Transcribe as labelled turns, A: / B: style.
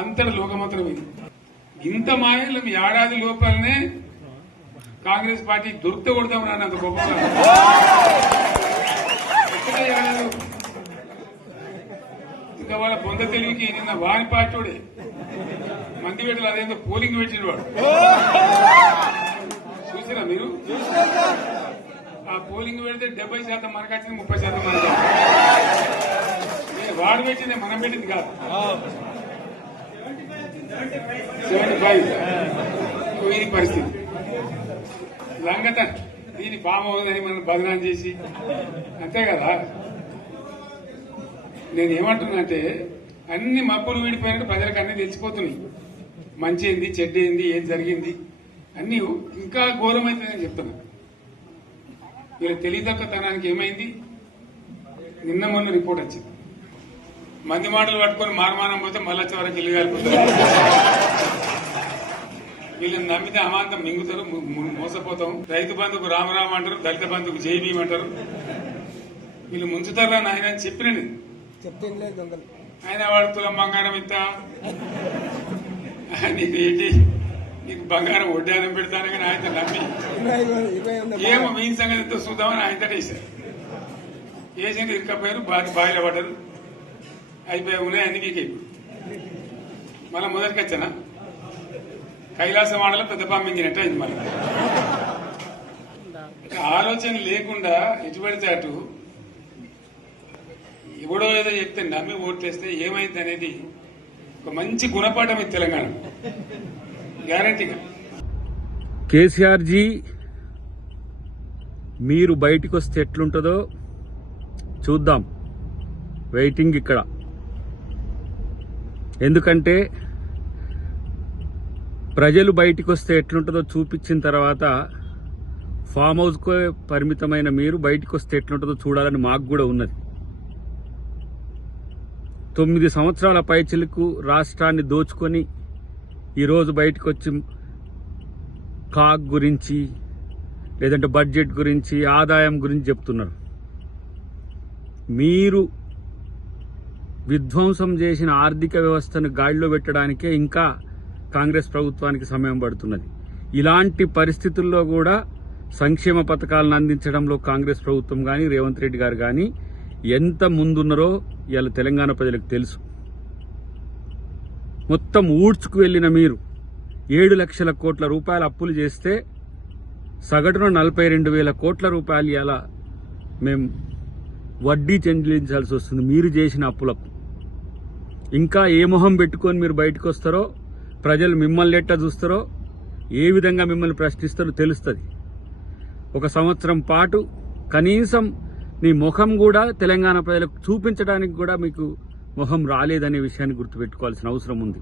A: అంతటి లోకమంతరం ఇది ఇంత మాయలు మీ ఏడాది లోపలనే కాంగ్రెస్ పార్టీ దొరికితే కొడతాం అన్నంత గొప్పగా. ఇంకా వాళ్ళ పొంద తెలివికి నిన్న వారి పార్టీడే. మంది పెట్టలు అదేందో పోలింగ్ పెట్టిన వాడు. చూసారా మీరు? ఆ పోలింగ్ పెడితే డెబ్బై శాతం మనకు వచ్చింది ముప్పై శాతం మనకు వాడు పెట్టింది మనం పెట్టింది కాదు. సెవెంటీ ఫైవ్ ఇది పరిస్థితి? లంగత దీని పాము అవుతుందని మనం బదనాం చేసి అంతే కదా? నేను ఏమంటున్నా అంటే అన్ని మబ్బులు వీడిపోయినట్టు ప్రజలకు అన్ని తెలిసిపోతున్నాయి. మంచి ఏంది చెడ్డ ఏంది ఏం జరిగింది అన్ని ఇంకా ఘోరమైతుందని చెప్తున్నా. వీళ్ళ తెలియదక్కతనానికి ఏమైంది? నిన్న మొన్న రిపోర్ట్ వచ్చింది. మంది మాటలు పట్టుకొని మారమానం పోతే మళ్ళీ వచ్చే వరకు ఇల్లు కాలిపోతారు వీళ్ళని నమ్మితే అమాంతం మింగుతారు మోసపోతాం. రైతు బంధుకు రామరామ అంటారు దళిత బంధుకు జై భీమ్ అంటారు. వీళ్ళు ముంచుతారా నాయన అని చెప్పిన ఆయన వాడు తులం బంగారం ఇంత నీకు ఏంటి? నీకు బంగారం వడ్డానం పెడతాను కానీ ఆయన నమ్మి. ఏమో మీ సంగతి చూద్దామని ఆయన వేశారు. వేసింది ఇరుకపోయారు బాగా బాయిలో పడ్డారు. అయిపోయి ఉన్నాయి అన్ని వీకే మళ్ళీ మొదటికి వచ్చానా? కైలాస వాడలో పెద్ద పంపించినట్టు అయింది మళ్ళీ. ఆలోచన లేకుండా ఎటు పడితే అటు ఎవడో ఏదో చెప్తే నమ్మి ఓట్లేస్తే ఏమైంది అనేది ఒక మంచి గుణపాఠం ఇది తెలంగాణ. గ్యారంటీగా
B: కేసీఆర్ జీ మీరు బయటకు వస్తే ఎట్లుంటుందో చూద్దాం. వెయిటింగ్ ఇక్కడ. ఎందుకంటే ప్రజలు బయటికి వస్తే ఎట్లుంటుందో చూపించిన తర్వాత ఫామ్ హౌస్కు పరిమితమైన మీరు బయటికి వస్తే ఎట్లుంటుందో చూడాలని మాకు కూడా ఉన్నది. తొమ్మిది సంవత్సరాల పైచిలకు రాష్ట్రాన్ని దోచుకొని ఈరోజు బయటకు వచ్చి కాగ్ గురించి లేదంటే బడ్జెట్ గురించి ఆదాయం గురించి చెప్తున్నారు. మీరు విధ్వంసం చేసిన ఆర్థిక వ్యవస్థను గాడిలో పెట్టడానికే ఇంకా కాంగ్రెస్ ప్రభుత్వానికి సమయం పడుతున్నది. ఇలాంటి పరిస్థితుల్లో కూడా సంక్షేమ పథకాలను అందించడంలో కాంగ్రెస్ ప్రభుత్వం కానీ రేవంత్ రెడ్డి గారు కానీ ఎంత ముందున్నారో ఇవాళ తెలంగాణ ప్రజలకు తెలుసు. మొత్తం ఊడ్చుకు వెళ్ళిన మీరు ఏడు లక్షల కోట్ల రూపాయల అప్పులు చేస్తే సగటున నలభై రెండు వేల కోట్ల రూపాయలు ఇలా మేము వడ్డీ చెల్లించాల్సి వస్తుంది. మీరు చేసిన అప్పులకు ఇంకా ఏ మొహం పెట్టుకొని మీరు బయటకు వస్తారో ప్రజలు మిమ్మల్ని ఎట్టా చూస్తారో ఏ విధంగా మిమ్మల్ని ప్రశ్నిస్తారో తెలుస్తుంది. ఒక సంవత్సరం పాటు కనీసం నీ ముఖం కూడా తెలంగాణ ప్రజలకు చూపించడానికి కూడా మీకు మొహం రాలేదనే విషయాన్ని గుర్తుపెట్టుకోవాల్సిన అవసరం ఉంది.